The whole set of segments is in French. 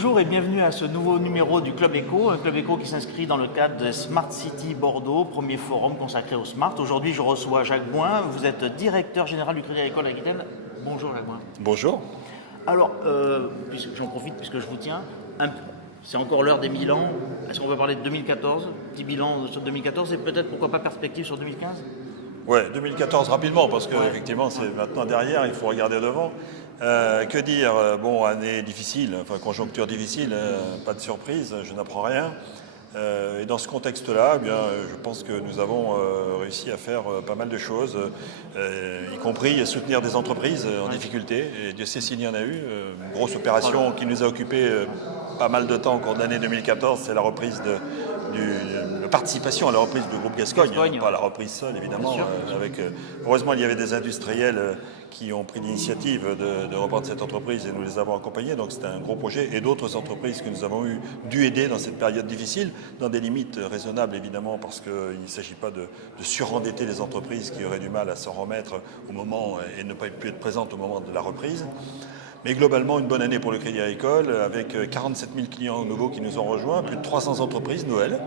Bonjour et bienvenue à ce nouveau numéro du Club Éco, un Club Éco qui s'inscrit dans le cadre de Smart City Bordeaux, premier forum consacré au Smart. Aujourd'hui, je reçois Jacques Bouin, vous êtes directeur général du Crédit Agricole Aquitaine. Bonjour Jacques Bouin. Bonjour. Alors, j'en profite puisque je vous tiens, c'est encore l'heure des bilans. Est-ce qu'on peut parler de 2014, petit bilan sur 2014 et peut-être pourquoi pas perspective sur 2015 ? Ouais, 2014 rapidement parce que effectivement c'est maintenant derrière, il faut regarder devant. Que dire, bon, année difficile, enfin conjoncture difficile, pas de surprise, je n'apprends rien. Et dans ce contexte-là, eh bien, je pense que nous avons réussi à faire pas mal de choses, y compris soutenir des entreprises en difficulté. Et Dieu sait s'il y en a eu. Une grosse opération qui nous a occupé pas mal de temps au cours de l'année 2014, c'est la reprise la participation à la reprise du groupe Gascogne, pas la reprise seule évidemment. Heureusement, il y avait des industriels qui ont pris l'initiative de reprendre cette entreprise et nous les avons accompagnés. Donc c'était un gros projet et d'autres entreprises que nous avons dû aider dans cette période difficile, dans des limites raisonnables évidemment, parce qu'il ne s'agit pas de surendetter les entreprises qui auraient du mal à s'en remettre au moment et ne pas pu être présentes au moment de la reprise. Mais globalement, une bonne année pour le Crédit Agricole, avec 47 000 clients nouveaux qui nous ont rejoints, plus de 300 entreprises, Noël,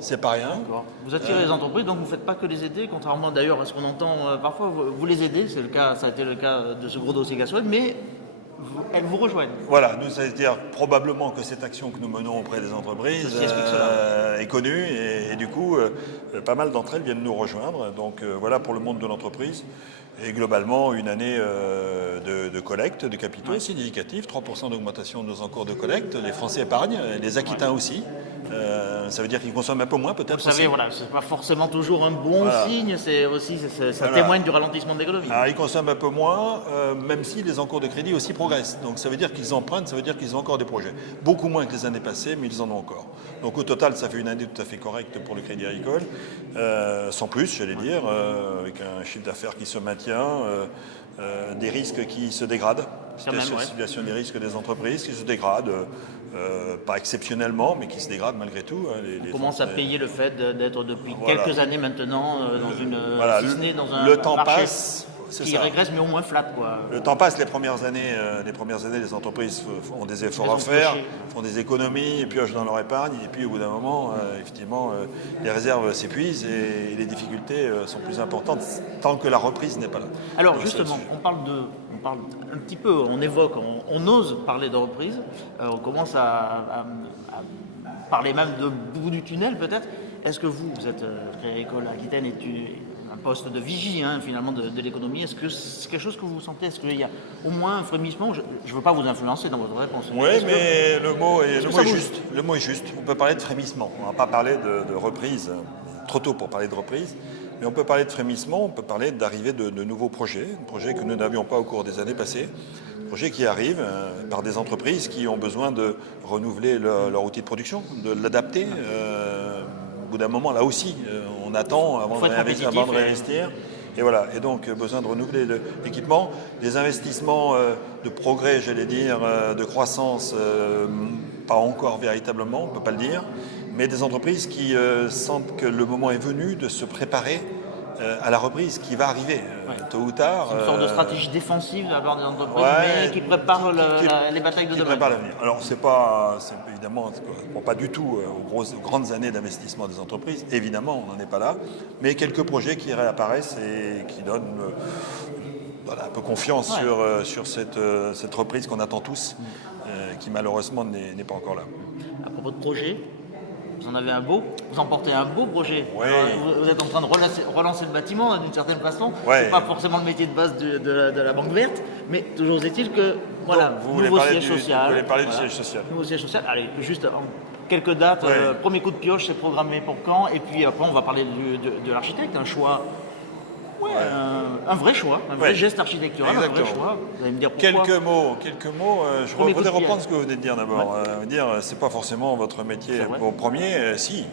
c'est pas rien. Vous attirez les entreprises, donc vous ne faites pas que les aider, contrairement d'ailleurs à ce qu'on entend parfois, vous les aidez, c'est le cas, ça a été le cas de ce gros dossier Gascogne, mais elles vous rejoignent. Voilà, nous, c'est-à-dire probablement que cette action que nous menons auprès des entreprises est connue et du coup, pas mal d'entre elles viennent nous rejoindre. Donc voilà pour le monde de l'entreprise. Et globalement, une année de collecte de capitaux significative, 3% d'augmentation de nos encours de collecte. Les Français épargnent, les Aquitains aussi. Ça veut dire qu'ils consomment un peu moins peut-être. Vous savez, voilà, c'est pas forcément toujours un bon signe, c'est aussi, ça témoigne du ralentissement de l'économie. Alors, ils consomment un peu moins, même si les encours de crédit aussi progressent. Donc ça veut dire qu'ils empruntent, ça veut dire qu'ils ont encore des projets. Beaucoup moins que les années passées, mais ils en ont encore. Donc au total, ça fait une année tout à fait correcte pour le Crédit Agricole. Sans plus, j'allais dire, avec un chiffre d'affaires qui se maintient, des risques qui se dégradent. Situation des risques des entreprises qui se dégradent, pas exceptionnellement, mais qui se dégradent malgré tout. On commence à payer le fait d'être depuis quelques années maintenant dans une, si ce n'est dans un le temps marché passe. Qui régresse mais au moins flat quoi. Le temps passe, les premières années, les entreprises ont des efforts à faire, font des économies, piochent dans leur épargne, et puis au bout d'un moment, effectivement, les réserves s'épuisent et les difficultés sont plus importantes tant que la reprise n'est pas là. Alors justement, on parle un petit peu, on évoque, on ose parler de reprise, on commence à parler même de bout du tunnel peut-être. Est-ce que vous êtes Crédit Agricole Aquitaine est un poste de vigie finalement de l'économie. Est-ce que c'est quelque chose que vous sentez? Est-ce qu'il y a au moins un frémissement? Je ne veux pas vous influencer dans votre réponse. Oui, mais le mot est juste. Le mot est juste. On peut parler de frémissement. On ne va pas parler de reprise. Trop tôt pour parler de reprise. Mais on peut parler de frémissement. On peut parler d'arrivée de nouveaux projets que nous n'avions pas au cours des années passées. Projets qui arrivent par des entreprises qui ont besoin de renouveler leur outil de production, de l'adapter. Au bout d'un moment, là aussi, on attend avant de réinvestir. Et voilà. Et donc, besoin de renouveler l'équipement. Des investissements de progrès, j'allais dire, de croissance, pas encore véritablement, on ne peut pas le dire. Mais des entreprises qui sentent que le moment est venu de se préparer à la reprise qui va arriver tôt ou tard. C'est une sorte de stratégie défensive de la part des entreprises, mais qui prépare les batailles de demain. Prépare l'avenir. Alors c'est évidemment, ça ne correspond pas du tout aux grandes années d'investissement des entreprises. Évidemment, on n'en est pas là, mais quelques projets qui réapparaissent et qui donnent un peu confiance sur cette reprise qu'on attend tous, qui malheureusement n'est pas encore là. À propos de projet. Vous en avez un beau, vous en portez un beau projet. Oui. Vous êtes en train de relancer le bâtiment d'une certaine façon. Oui. C'est pas forcément le métier de base de la Banque Verte, mais toujours est-il que nouveau siège social. Vous voulez parler du siège social. Nouveau siège social. Allez, juste en quelques dates. Premier coup de pioche, c'est programmé pour quand? Et puis après, on va parler de l'architecte, un choix. Un vrai choix, un vrai geste architectural, un vrai choix. Vous allez me dire pourquoi. Quelques mots. Je voudrais reprendre ce que vous venez de dire d'abord. C'est pas forcément votre métier premier. Si.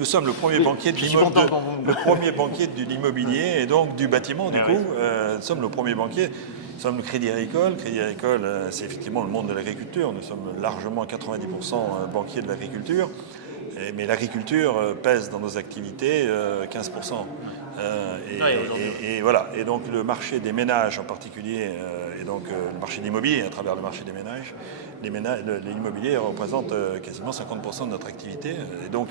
Nous sommes le premier banquier de l'immobilier et donc du bâtiment. Du coup, nous sommes le premier banquier. Nous sommes le Crédit Agricole. Crédit Agricole, c'est effectivement le monde de l'agriculture. Nous sommes largement à 90% banquiers de l'agriculture. Mais l'agriculture pèse dans nos activités 15%. Et voilà. Et donc le marché des ménages en particulier, et donc le marché de l'immobilier à travers le marché des ménages, l'immobilier représente quasiment 50% de notre activité. Et donc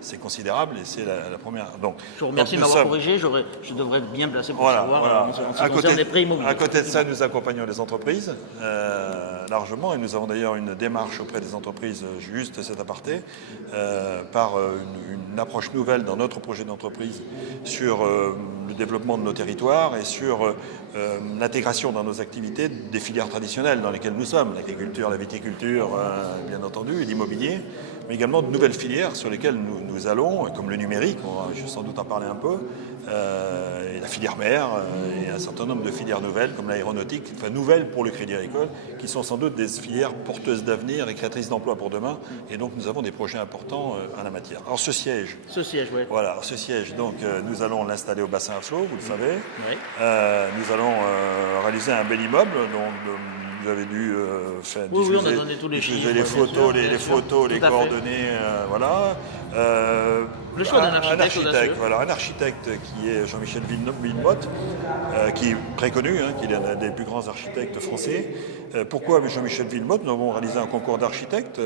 c'est considérable et c'est la première. Donc, je vous remercie de m'avoir corrigé. Je devrais être bien placé pour savoir voilà. en ce qui concerne les prêts immobiliers. À côté de ça, nous accompagnons les entreprises largement et nous avons d'ailleurs une démarche auprès des entreprises, juste cet aparté, par une approche nouvelle dans notre projet d'entreprise sur le développement de nos territoires et sur l'intégration dans nos activités des filières traditionnelles dans lesquelles nous sommes, l'agriculture, la viticulture, bien entendu, et l'immobilier, mais également de nouvelles filières sur lesquelles nous allons, comme le numérique, je vais sans doute en parler un peu, et la filière mer, et un certain nombre de filières nouvelles, comme l'aéronautique, enfin nouvelles pour le Crédit Agricole, qui sont sans doute des filières porteuses d'avenir et créatrices d'emplois pour demain, et donc nous avons des projets importants en la matière. Alors ce siège, oui. Voilà, ce siège, donc nous allons l'installer au bassin à flot, vous le savez. Oui. Nous allons réaliser un bel immeuble dont vous avez dû faire oui, on a donné tous les chiffres, les photos, les photos, les coordonnées, voilà. Le choix d'un architecte, voilà, un architecte qui est Jean-Michel Villemotte, qui est très connu, qui est l'un des plus grands architectes français. Pourquoi avec Jean-Michel Villemotte? Nous avons réalisé un concours d'architectes,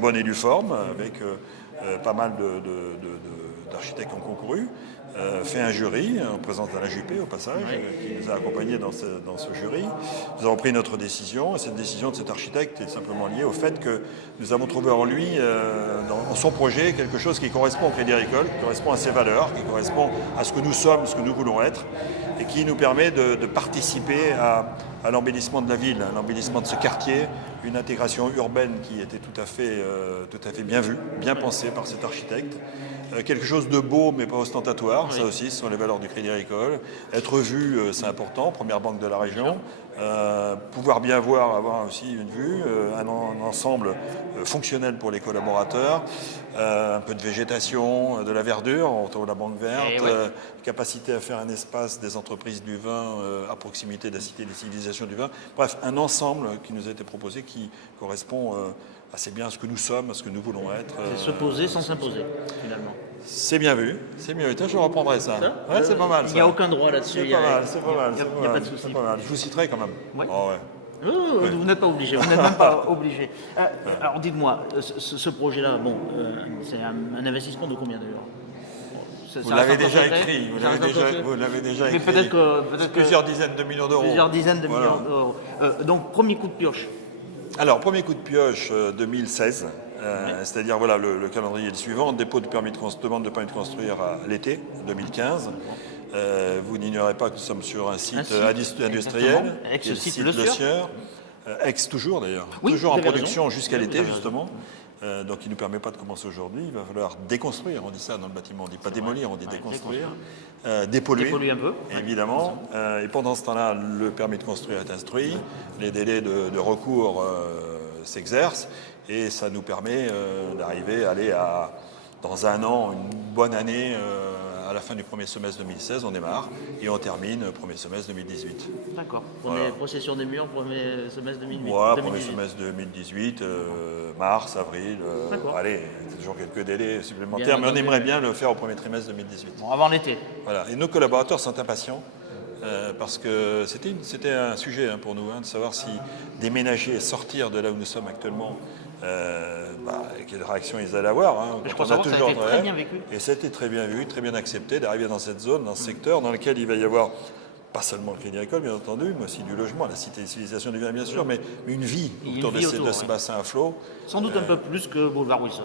bonne et due forme, avec pas mal d'architectes qui ont concouru. Fait un jury, en présence d'Alain Juppé au passage, qui nous a accompagnés dans ce jury. Nous avons pris notre décision, et cette décision de cet architecte est simplement liée au fait que nous avons trouvé en lui, dans son projet, quelque chose qui correspond au Crédit Agricole, qui correspond à ses valeurs, qui correspond à ce que nous sommes, ce que nous voulons être, et qui nous permet de participer à l'embellissement de la ville, à l'embellissement de ce quartier, une intégration urbaine qui était tout à fait bien vue, bien pensée par cet architecte. Quelque chose de beau mais pas ostentatoire, ça aussi, ce sont les valeurs du Crédit Agricole. Être vu, c'est important, première banque de la région. Pouvoir bien voir, avoir aussi une vue, un ensemble fonctionnel pour les collaborateurs, un peu de végétation, de la verdure autour de la banque verte, capacité à faire un espace des entreprises du vin à proximité de la Cité des civilisations du vin. Bref, un ensemble qui nous a été proposé qui correspond assez bien à ce que nous sommes, à ce que nous voulons être. C'est se poser sans s'imposer, finalement. C'est bien vu, c'est bien vu. Tiens, je reprendrai ça. Ouais, c'est pas mal. Il n'y a aucun droit là-dessus. C'est pas mal, c'est pas mal. Il n'y a pas de souci. Je vous citerai quand même. Oui. Oh, ouais. Vous n'êtes pas obligé, vous n'êtes même pas obligé. Alors dites-moi, ce projet-là, bon, c'est un investissement de combien d'ailleurs? Vous l'avez déjà écrit, vous l'avez déjà écrit. Mais peut-être que plusieurs dizaines de millions d'euros. Plusieurs dizaines de millions d'euros. Donc premier coup de pioche. Alors premier coup de pioche 2016. C'est-à-dire, voilà, le calendrier est le suivant. Dépôt de demande de permis de construire à l'été 2015. Vous n'ignorez pas que nous sommes sur un site industriel, ex-site Le Sieur. Ex toujours d'ailleurs. Oui, toujours en production raison. jusqu'à l'été, justement. Donc il ne nous permet pas de commencer aujourd'hui. Il va falloir déconstruire, on dit ça dans le bâtiment. On ne dit pas démolir, on dit déconstruire. Dépolluer un peu. Évidemment. Et pendant ce temps-là, le permis de construire est instruit. Les délais de recours s'exercent. Et ça nous permet d'arriver à aller dans un an, une bonne année, à la fin du premier semestre 2016, on démarre et on termine premier semestre 2018. D'accord. Possession des murs, premier semestre 2018. Voilà, premier semestre 2018, mars, avril. Allez, c'est toujours quelques délais supplémentaires, mais on aimerait bien le faire au premier trimestre 2018. Bon, avant l'été. Voilà. Et nos collaborateurs sont impatients. Parce que c'était un sujet pour nous, de savoir si déménager et sortir de là où nous sommes actuellement, quelle réaction ils allaient avoir. Je crois savoir que ça a été très bien vécu. Et ça a été très bien vu, très bien accepté d'arriver dans cette zone, dans ce secteur, dans lequel il va y avoir pas seulement le Crédit Agricole, bien entendu, mais aussi du logement, la Cité des civilisations du vin, bien sûr, mais une vie autour de ce bassin à flot. Sans doute un peu plus que Boulevard Wilson.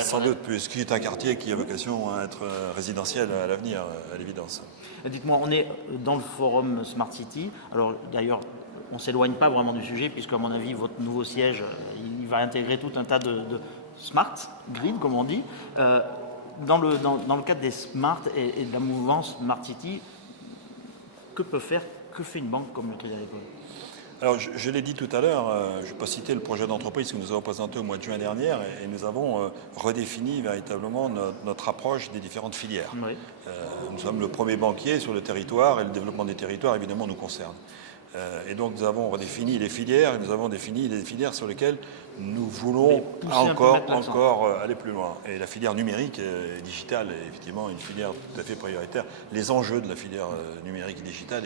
Sans doute plus, qui est un quartier qui a vocation à être résidentiel à l'avenir, à l'évidence. Dites-moi, on est dans le forum Smart City. Alors d'ailleurs, on ne s'éloigne pas vraiment du sujet, puisque à mon avis, votre nouveau siège, il va intégrer tout un tas de smart grid, comme on dit. Dans le cadre des smart et de la mouvance Smart City, que fait une banque comme le Crédit Agricole? Alors, je l'ai dit tout à l'heure, je ne vais pas citer le projet d'entreprise que nous avons présenté au mois de juin dernier, et nous avons redéfini véritablement notre approche des différentes filières. Oui. Nous sommes le premier banquier sur le territoire, et le développement des territoires, évidemment, nous concerne. Et donc nous avons redéfini les filières et nous avons défini les filières sur lesquelles nous voulons encore aller plus loin. Et la filière numérique et digitale est effectivement une filière tout à fait prioritaire. Les enjeux de la filière numérique et digitale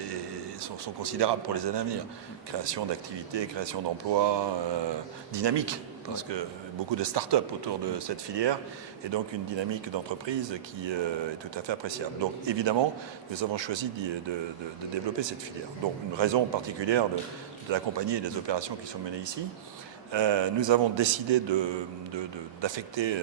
sont considérables pour les années à venir. Création d'activités, création d'emplois, dynamique, parce que beaucoup de start-up autour de cette filière et donc une dynamique d'entreprise qui est tout à fait appréciable. Donc évidemment, nous avons choisi de développer cette filière. Donc une raison particulière d'accompagner les opérations qui sont menées ici. Nous avons décidé d'affecter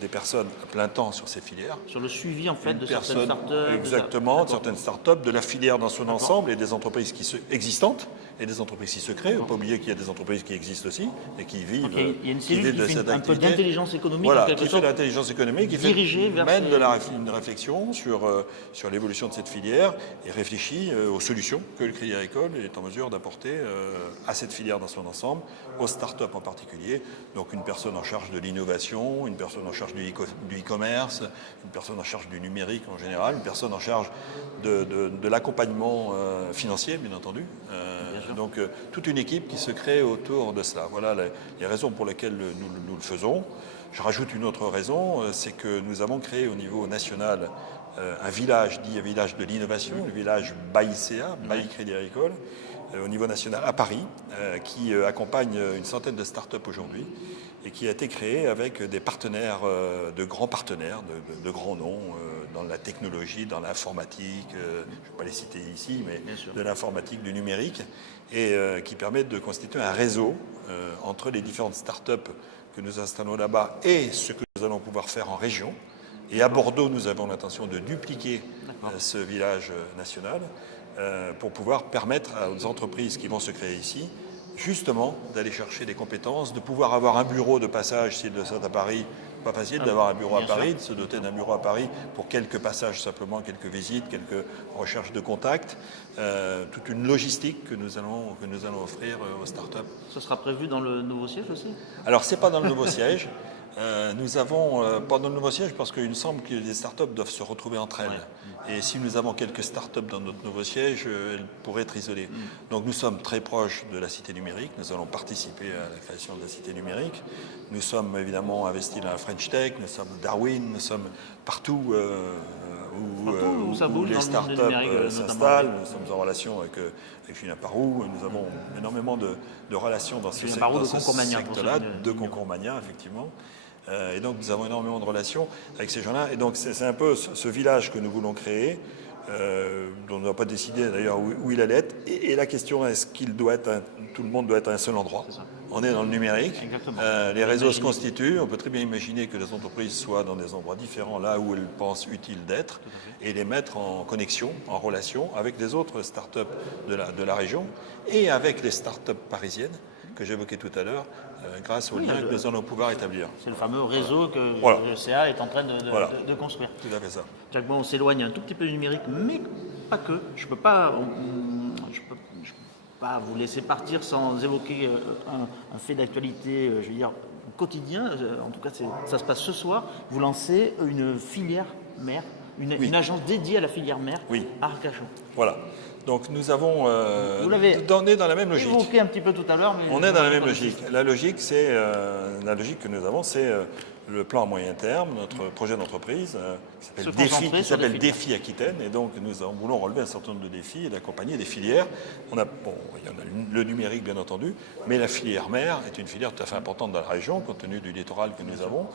des personnes à plein temps sur ces filières. Sur le suivi en fait de certaines startups. Exactement, de certaines startups, de la filière dans son ensemble et des entreprises existantes et des entreprises qui se créent. Il ne faut pas oublier qu'il y a des entreprises qui existent aussi et qui vivent, il y a une cellule de qui cette fait un peu activité. d'intelligence économique. Voilà, en quelque qui fait sorte, de l'intelligence économique, qui mène une réflexion sur l'évolution de cette filière et réfléchit aux solutions que le Crédit Agricole est en mesure d'apporter à cette filière dans son ensemble, aux startups en particulier. Donc une personne en charge de l'innovation, une personne en charge du e-commerce, une personne en charge du numérique en général, une personne en charge de l'accompagnement financier, bien entendu. Donc toute une équipe qui se crée autour de cela. Voilà les raisons pour lesquelles nous le faisons. Je rajoute une autre raison, c'est que nous avons créé au niveau national un village, dit un village de l'innovation, le village BAICA, Bail Crédit Agricole, au niveau national à Paris, qui accompagne une centaine de start-up aujourd'hui et qui a été créé avec des partenaires, de grands partenaires, de grands noms dans la technologie, dans l'informatique, je ne vais pas les citer ici, mais de l'informatique, du numérique, et qui permettent de constituer un réseau entre les différentes start-up que nous installons là-bas et ce que nous allons pouvoir faire en région. Et à Bordeaux, nous avons l'intention de dupliquer ce village national pour pouvoir permettre aux entreprises qui vont se créer ici, justement, d'aller chercher des compétences, de pouvoir avoir un bureau de passage s'ils le sont à Paris. Pas facile d'avoir un bureau à Paris, de se doter d'un bureau à Paris pour quelques passages simplement, quelques visites, quelques recherches de contacts, toute une logistique que nous allons offrir aux startups. Ce sera prévu dans le nouveau siège aussi? Alors, ce n'est pas dans le nouveau siège. Nous avons, pas dans le nouveau siège, parce qu'il me semble que les startups doivent se retrouver entre elles. Ouais. Et si nous avons quelques startups dans notre nouveau siège, elles pourraient être isolées. Donc nous sommes très proches de la cité numérique. Nous allons participer à la création de la cité numérique. Nous sommes évidemment investis dans la French Tech, nous sommes à Darwin, nous sommes partout où les startups s'installent. Nous sommes en relation avec Julien Parou. Nous avons énormément de relations dans ce secteur-là, de Concours Mania, effectivement. Et donc nous avons énormément de relations avec ces gens-là. Et donc c'est un peu ce village que nous voulons créer, dont on n'a pas décidé d'ailleurs où il allait être. Et la question, est-ce qu'il doit être tout le monde doit être à un seul endroit? On est dans le numérique, les réseaux se constituent, on peut très bien imaginer que les entreprises soient dans des endroits différents, là où elles pensent utile d'être, et les mettre en connexion, en relation avec les autres start-up de la région et avec les start-up parisiennes que j'évoquais tout à l'heure, grâce aux liens que nous allons pouvoir établir. C'est le fameux réseau que le CA est en train de construire. Tout à fait ça. Jacques, bon, on s'éloigne un tout petit peu du numérique, mais pas que. Je ne peux pas vous laisser partir sans évoquer un fait d'actualité, je veux dire, quotidien. En tout cas, ça se passe ce soir. Vous lancez une filière mère, une agence dédiée à la filière mère à Arcachon. Voilà. Donc nous avons, on est dans la même logique. Vous l'avez évoqué un petit peu tout à l'heure. On est dans la même logique. La logique que nous avons, c'est le plan à moyen terme, notre projet d'entreprise qui s'appelle Défi Aquitaine. Et donc nous voulons relever un certain nombre de défis et d'accompagner des filières. Il y en a le numérique bien entendu, mais la filière mère est une filière tout à fait importante dans la région, compte tenu du littoral que nous avons.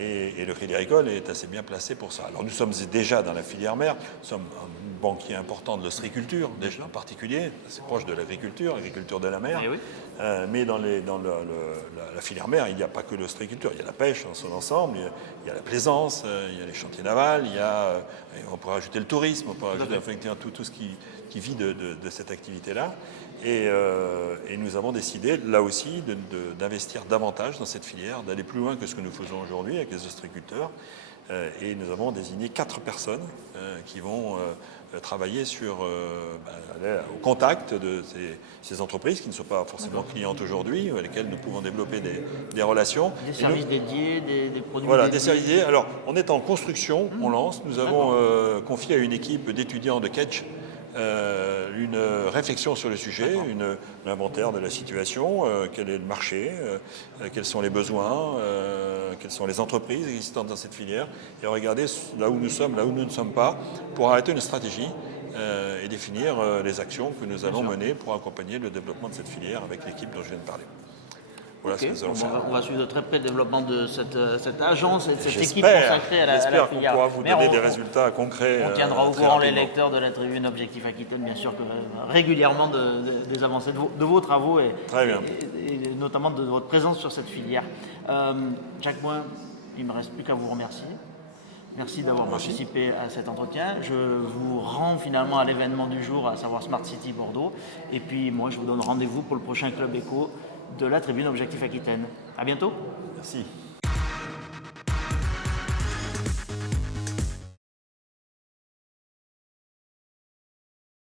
Et le Crédit Agricole est assez bien placé pour ça. Alors nous sommes déjà dans la filière mère, nous sommes un banquier important de l'ostréiculture, déjà en particulier, c'est proche de l'agriculture de la mer. Mais dans la filière mer, il n'y a pas que l'ostréiculture, il y a la pêche dans son ensemble, il y a la plaisance, il y a les chantiers navals, on pourrait ajouter le tourisme, on pourrait ajouter tout ce qui vit de cette activité-là. Et nous avons décidé, là aussi, d'investir davantage dans cette filière, d'aller plus loin que ce que nous faisons aujourd'hui avec les ostréiculteurs. Et nous avons désigné 4 personnes qui vont travailler au contact de ces entreprises qui ne sont pas forcément clientes aujourd'hui, avec lesquelles nous pouvons développer des relations. Des services dédiés, des produits dédiés. Des services dédiés. Alors, on est en construction, on lance. Nous avons confié à une équipe d'étudiants de Ketch une réflexion sur le sujet, un inventaire de la situation, quel est le marché, quels sont les besoins, quelles sont les entreprises existantes dans cette filière, et regarder là où nous sommes, là où nous ne sommes pas, pour arrêter une stratégie et définir les actions que nous allons mener pour accompagner le développement de cette filière avec l'équipe dont je viens de parler. Voilà ce que nous allons faire. On va suivre de très près le développement de cette agence et de cette équipe J'espère consacrée à la filière. qu'on pourra vous donner des résultats concrets. On tiendra au très courant les rapidement. lecteurs de la tribune Objectif Aquitaine, bien sûr, régulièrement des avancées de vos travaux Très bien. et notamment de votre présence sur cette filière. Jacques Moin, il ne me reste plus qu'à vous remercier. Merci d'avoir participé à cet entretien. Je vous rends finalement à l'événement du jour, à savoir Smart City Bordeaux. Et puis moi, je vous donne rendez-vous pour le prochain Club Éco de la tribune Objectif Aquitaine. À bientôt. Merci.